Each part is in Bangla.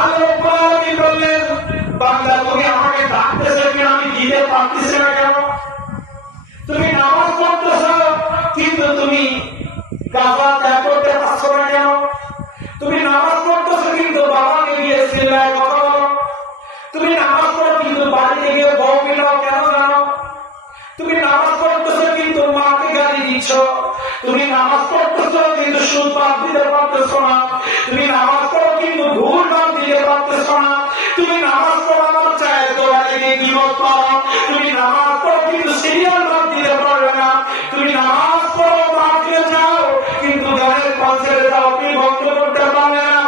আল্লাহ কি বললেন, বান্দা তুমি আমাকে ডাকতেছো কিনা আমি দিতে পারতেছি না কেন? তুমি নামাজ পড়তেছ কিন্তু তুমি গাঁজা ত্যাগ করতে পারছো না কেন? তুমি নামাজ পড়তেছো কিন্তু বাবাকে গিয়ে সিল্লায় কথা বলো। তুমি নামাজ পড়ো কিন্তু বাড়িতে গিয়ে বউ পিটাও কেন জানো? তুমি নামাজ পড়তেছো কিন্তু মাকে গালি দিচ্ছ। তুমি নামাজ পড়তেছো কিন্তু সুদ বাদ দিতে পারতেছো না। তুমি নামাজ পড়ো কিন্তু ভুল বাদ দিতে পারতেছো না। তুমি নামাজ পড়ো আমার চায় তোরা থেকে বিপদ পাও। তুমি নামাজ পড়ো কিন্তু সিরিয়াল বাদ দিতে পারবে না। তুমি নামাজ পড়ো মাকে যাও কিন্তু গানের কনসার্টে যাও তুমি বন্ধ করতে পারবে না।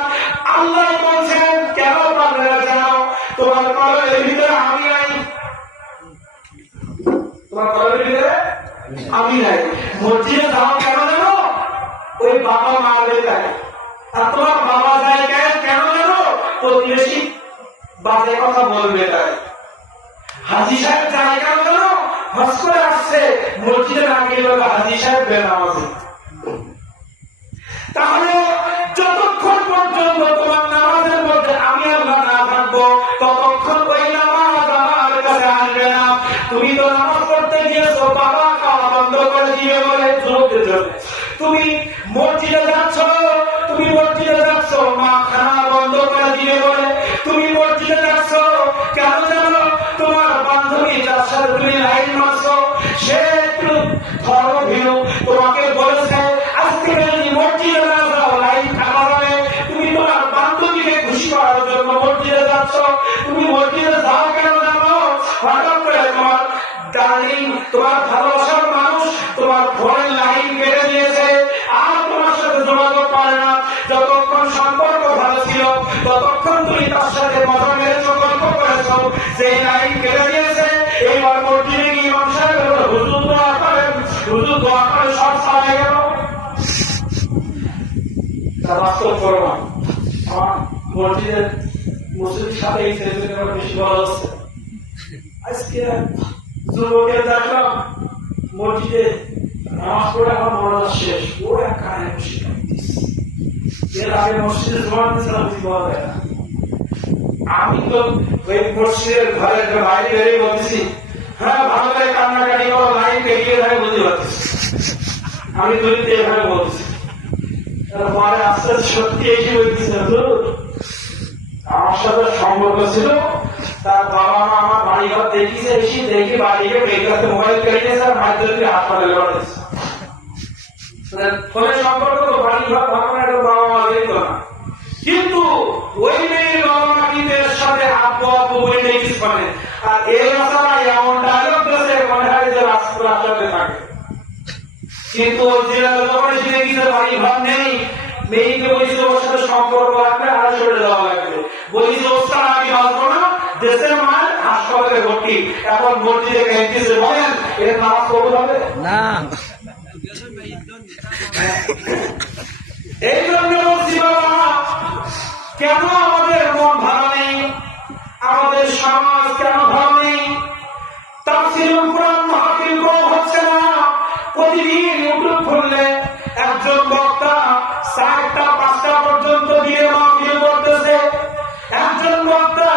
আল্লাহ বলছেন কেন পারবে না জানো? তোমার কলেজের ভিতরে আমি নাই। তোমার কলেজের ভিতরে আমি নাই। মসজিদে যাও কেন জানো? ওই বাবা মারবে তাই। আর তোমার বাবা যায় কেন জানো? প্রতিবেশী বাজে কথা বলবে তাই। হাজি সাহেব যায় কেন জানো? হজ করে আসছে, মসজিদে না গেলে হাজি সাহেব বেনামাজি। তাহলে যতক্ষণ পর্যন্ত তোমার নামাজের মধ্যে আমি আল্লাহ না থাকবো ততক্ষণ ওই নামাজ আমার কাছে আসবে না। তুমি তো নামাজ পড়তে গিয়েছো বাবা খাওয়া বন্ধ করে দিবে বলে যুবকদের জন্য। তুমি মসজিদে যাচ্ছ, তুমি মসজিদে যাচ্ছ মা খানা বন্ধ করে দিবে বলে। তুমি মসজিদে যাচ্ছ কেন জানো? তোমার বান্ধবী যার সাথে তুমি লাইন মারছো সে একটু ধর্মভীরু, তোমাকে বলেছে আজকে যদি মসজিদে না যাও লাইন খাওয়া হবে। তুমি তোমার বান্ধবীকে খুশি করার জন্য মসজিদে যাচ্ছ। তুমি মসজিদে যাও কেন জানো? হঠাৎ করে তোমার ডার্লিং, তোমার ভালোবাসার মানুষ তোমার ফোনের লাইন কেটে দিয়েছে, আর তোমার সাথে যোগাযোগ পারে না। যতক্ষণ সম্পর্ক ভালো ছিল ততক্ষণ তুমি তার সাথে মজা মেরেছো, গল্প করেছো। যে লাইন কেটে দিয়েছে এইবার মসজিদে গিয়ে মানুষের হুজুর দোয়া করেন, হুজুর দোয়া করে সব সারা গেল। তার বাস্তব প্রমাণ আমার মসজিদের মুসলিমের সাথে এই ছেলেটা বেশি ভালো হচ্ছে। আজকে যুবকের দেখলাম মসজিদে নামাজ পড়ে আমার মনোজাত শেষ, ও এক কানে বসে কাঁদতেছে। এর আগে মসজিদে জমা দিয়েছিলাম বলা যায় না। আমি তো ওই মসজিদের ঘরের বাইরে বেরিয়ে বলছি, হ্যাঁ ভালো করে কান্নাকাটি করো, লাইন বেরিয়ে যায় বুঝতে পারছি। আমি দলিত এভাবে বলছি। পরে আস্তে আস্তে সত্যি এসে বলতেছে আমার সাথে সম্পর্ক ছিল, তার বাবা মা আমার বাড়ি ঘর দেখিয়েছে, এসে দেখি বাড়িকে বেকারতে মোবাইল কেড়ে নিয়েছে আর মাধ্যমে থেকে হাসপাতালে পাঠিয়েছে। ফলে সম্পর্ক তো বাড়ি ঘর ভাবনা একটা বাবা মা দেখতো না। কিন্তু ওই মেয়ের বাবা মা কিন্তু এর সাথে আব্বু আব্বু বলে দেখিস মানে। আর এই মশালা এমন ডায়লগ দিয়েছে মনে হয় যে রাস্তাতে থাকে। কিন্তু ওই জেলা যখন এসে দেখিছে বাড়ি ঘর নেই, মেয়েকে বলেছিল ওর সাথে সম্পর্ক রাখবে আর সরে যাওয়া লাগবে। বলিস ওস্তাদ আমি বাঁচবো না, দেশের মায়ের হাসপাতালে ভর্তি, এখন মসজিদে কাঁদতেছে। বলেন এর নামাজ কবুল হবে না? এই জন্য বলছি বাবা, কেন আমাদের মন ভালো নেই? আমাদের সমাজ কেন ভালো নেই? তাফসীরুল কুরআন মাহফিল করা হচ্ছে না। প্রতিদিন ইউটিউব খুললে একজন বক্তা 4টা 5টা পর্যন্ত দিয়ে মাহফিল করতেছে। একজন বক্তা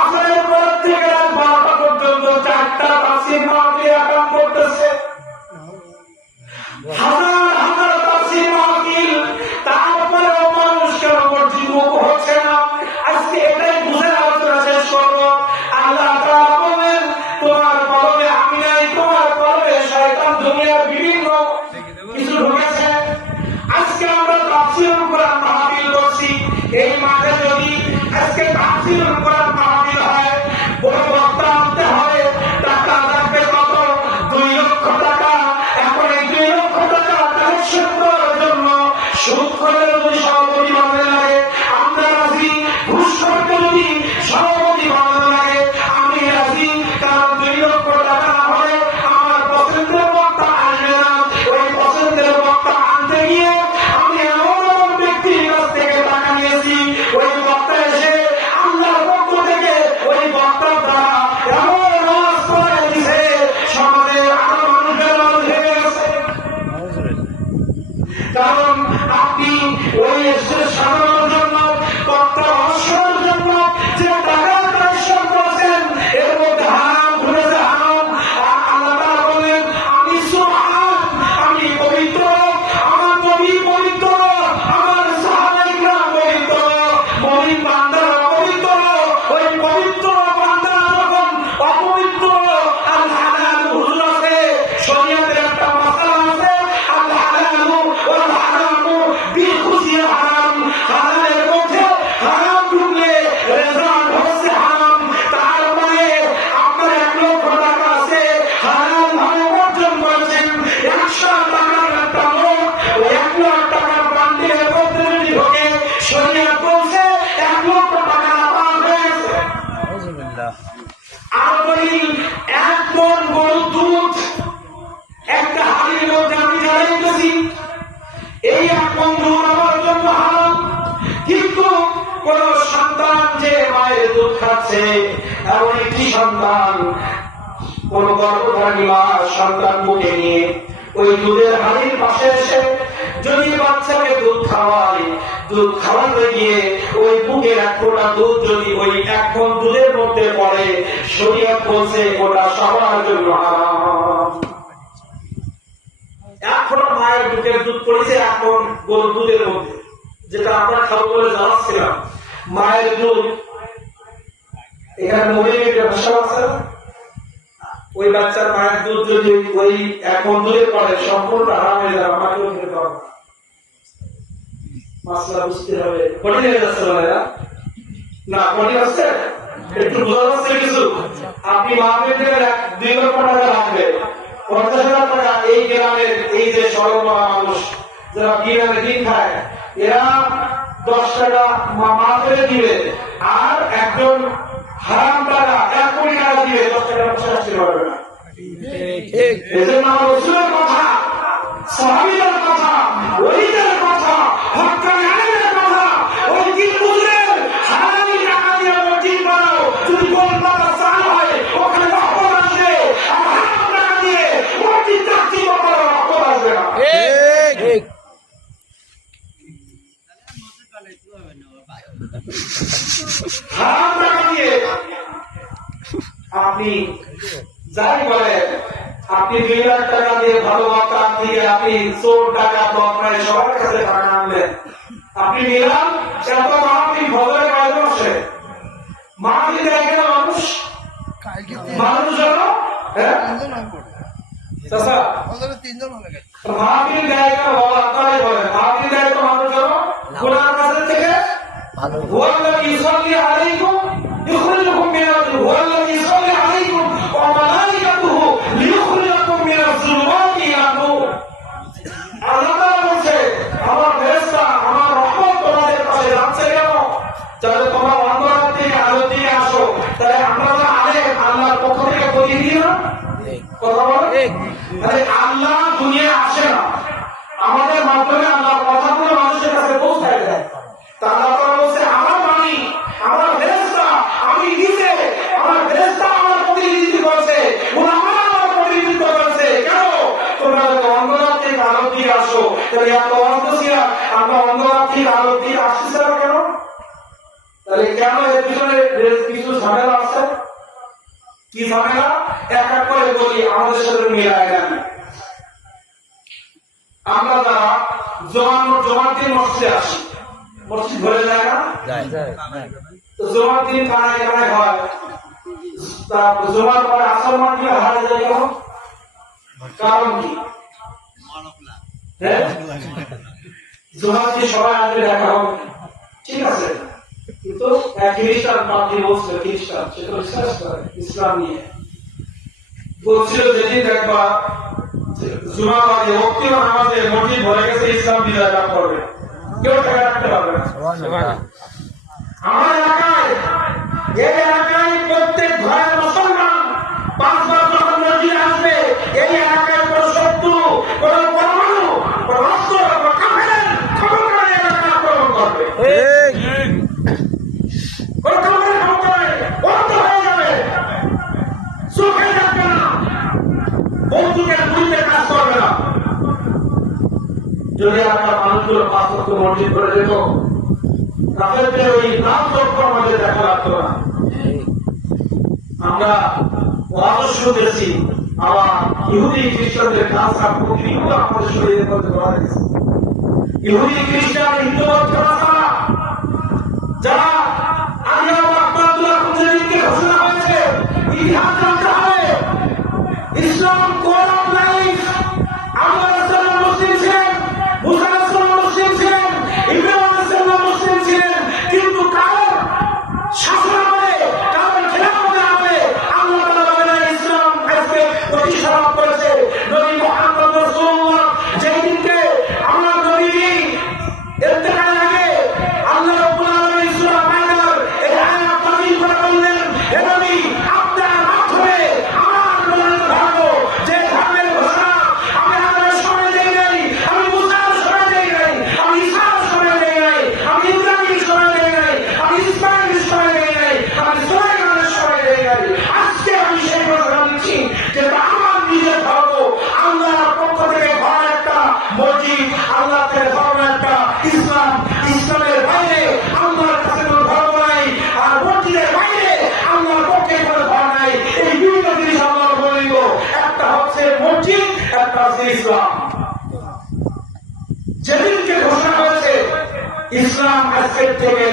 আসরের পর থেকে রাত 12টা পর্যন্ত 4টা তাফসীর মাহফিল আকাম করতেছে। হাজার হাজার তাফসীর মাহফিল, তারপরেও মানুষ কেন মসজিদ মুখ হচ্ছে না? আজকে এটাই বুঝে আলোচনা শেষ করবো। আল্লাহ তাআলা বলেন তোমার কলমে আমি নাই তো সন্তান যে মায়ের দুধ খাচ্ছে, এমন একটি সন্তান কোন গর্ভধারী মা সন্তান বুকে নিয়ে ওই দুধের হাড়ির পাশে এসে যদি বাচ্চাকে দুধ খাওয়ায়, দুধ খাওয়াতে গিয়ে ওই বুকের এক ফোঁটা দুধ যদি ওই এক মণ দুধের মধ্যে পড়ে, শরীয়ত বলছে ওটা সবার জন্য হারাম। এক ফোঁটা মায়ের বুকের দুধ পড়েছে এক মণ গরুর দুধের মধ্যে, যেটা আমরা খাবো বলে জানাচ্ছিলাম। মায়ের দুধ এখানে মহিলার ব্যবসা আছে, ওই বাচ্চার মায়ের দুধ যদি ওই এক মণ দুধে পড়ে সম্পূর্ণ হারাম হয়ে যাবে। আমাকেও খেতে হবে, মাসলা বুঝতে হবে। কঠিন হয়ে যাচ্ছে না? কঠিন আছে, একটু বোঝা যাচ্ছে কিছু? আপনি মাহফিল থেকে 2 লক্ষ টাকা রাখবে, 50,000 টাকা এই গ্রামের এই যে সরল মানুষ যারা গ্রামে দিন খায়, এরা 10 টাকা মাহফিলে দিবে, আর একজন হারাম টাকা 1 কোটি টাকা দিবে, 10 টাকা পয়সা আসতে পারবে না। এজন্য আমার রাসূলের কথা, সাহাবীদের কথা, ওলিদের কথা, হক্কানি আলেমের কথা, ওই দিন বুঝলেন হারামি টাকা দিয়ে মসজিদ বানাও, যদি কলকাতা চালু হয় ওখানে রহমত আসবে, আর হারাম টাকা দিয়ে মসজিদ তাকসীম করা রহমত আসবে না। হারাম টাকা দিয়ে আপনি যাই বলেন, আপনি 2 লাখ টাকা দিয়ে ভালো বাচ্চা দিয়ে আপনি চোর টাকা তো আপনার সবার কাছে টাকা আনলেন, আপনি নিলাম এত মাহফিল ভজরে কাজ বসে মাহফিল দেখে না মানুষ জানো, হ্যাঁ চাচা মাহফিল দেয় না বলা, আপনারাই বলেন মাহফিল দেয় তো মানুষ জানো গুনার কাছে থেকে হুয়াল্লাযী ইউসাল্লি আলাইকুম ইখরিজুকুম মিনাল হুয়াল্লাযী ইউসাল্লি আলাইকুম ওয়া মালাইকাতুহু লিইখরিজাকুম মিনাজ যুলুমাতি ইলা নূর। আল্লাহ তাআলা বলেছে আমার ফেরেশতা আমার রহমত তোমাদের কাছে যাচ্ছে কেন? যাতে তোমরা অন্ধকার থেকে আলো দিয়ে আসো। তাই আমরা তো আলেম, আল্লাহর পক্ষ থেকে প্রতিনিধি না, কথা বলেন। তাই আল্লাহ দুনিয়ায় আসে না, আমাদের মাধ্যমে আল্লাহর কথাগুলো মানুষের কাছে পৌঁছায় দেয়। তারা বলছে আমার বাণী, আমার ফেরেশতা, আমি নিজে আমার ফেরেশতা আমার প্রতিনিধিত্ব করছে, উলামা আমার প্রতিনিধিত্ব করছে। কেন? তোমরা যদি অন্ধকার থেকে আলো দিয়ে আসো, তাহলে এত অন্ধকার আমরা অন্ধকার থেকে আলো দিয়ে আসছি না কেন? তাহলে কেন এর পিছনে কিছু ঝামেলা আছে? কি ঝামেলা? এক এক করে বলি, আমাদের সাথে মিলায় নেন। আমরা যারা জমার দিন মসজিদে আসি, মসজিদ ভরে যায় না? তো জমার দিন কানায় কানায় হয়, জমার পরে আসর মাহফিল হারিয়ে যায় কেন? কারণ কি? জমার দিন সবাই আসবে, দেখা হবে, ঠিক আছে, কিন্তু খ্রিস্টান পাদ্রী বলছিল, খ্রিস্টান সে তো বিশ্বাস করে ইসলাম নিয়ে, বলছিল যেদিন দেখবা জুমাবাদে ভক্তিও নামাজে মসজিদ ভরে গেছে, ইসলাম বিজয় লাভ করবে, কেউ টাকা রাখতে পারবে না। আমার এলাকায় এই এলাকায় প্রত্যেক ঘরের মুসলমান 5 বার যখন মসজিদে আসবে, এই এলাকায় কোন শত্রু, কোন পরমাণু, কোন অস্ত্র, কোন কাফেরের খবর করে এলাকা আক্রমণ করবে, কোন কাফেরের খবর বন্ধ হয়ে যাবে, চোখে যাবে না, বন্দুকের গুলিতে কাজ করবে না। যদি আপনার মানুষগুলো 5 ওয়াক্ত মসজিদ করে যেত, তাদেরকে ওই নাম চক্র আমাদের দেখা লাগতো না। আমরা ওয়াজ শুনেছি, আবার ইহুদি খ্রিস্টানদের কাজ প্রতিনিধিত্ব আমাদের শরীরের মধ্যে করা হয়েছে। ইহুদি খ্রিস্টান হিন্দুত্ব যারা ঘোষণা হয়েছে, ইতিহাস জানতে হবে, ইসলাম কোড অফ লাইফ। আল্লাহ রাসূল মুসলিম ছিলেন, মুসা রাসূল মুসলিম ছিলেন, ইব্রাহিম রাসূল মুসলিম ছিলেন, কিন্তু কারণ শাসন আমলে, কারণ খেলাফত আমলে আল্লাহ তাআলা বলেন ইসলাম আজকে প্রতিষ্ঠা করেছে। নবী মুহাম্মদ রাসূলুল্লাহ যেই দিনকে আমরা নবী ইন্তেকালের আগে আল্লাহ রাব্বুল আলামিন সূরা মাইদার এই আয়াত নাযিল করে বললেন, হে নবী আপনার মাত্র আজকের থেকে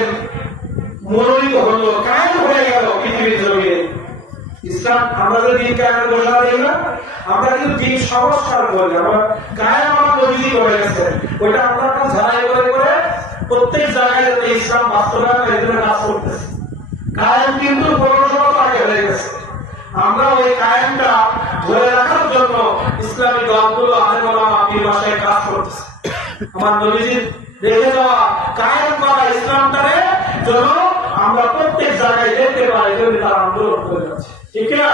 মনোনীত হলো, কায়েম হয়ে গেল পৃথিবীর জমিনে ইসলাম। আমরা যদি দিন কায়েমের ঘোষণা দিই না, আমরা কিন্তু দিন সংস্কার করি, আমরা কায়েম আমার নবীজি করে গেছে, ওইটা আমরা ঝালাই করে প্রত্যেক জায়গায় যাতে ইসলাম বাস্তবায়ন এই জন্য কাজ করতেছে। কায়েম কিন্তু 1500 বছর আগে হয়ে গেছে, আমরা ওই কায়েমটা ধরে রাখার জন্য ইসলামী দলগুলো আলেম ওলামা পীর মাশায়েখ কাজ করতেছে। আমার নবীজির রেখে দেওয়া কায়েম করা ইসলামটারে যেন আমরা প্রত্যেক জায়গায় দেখতে পাই, জন্য তারা আন্দোলন করে যাচ্ছে, ঠিক না?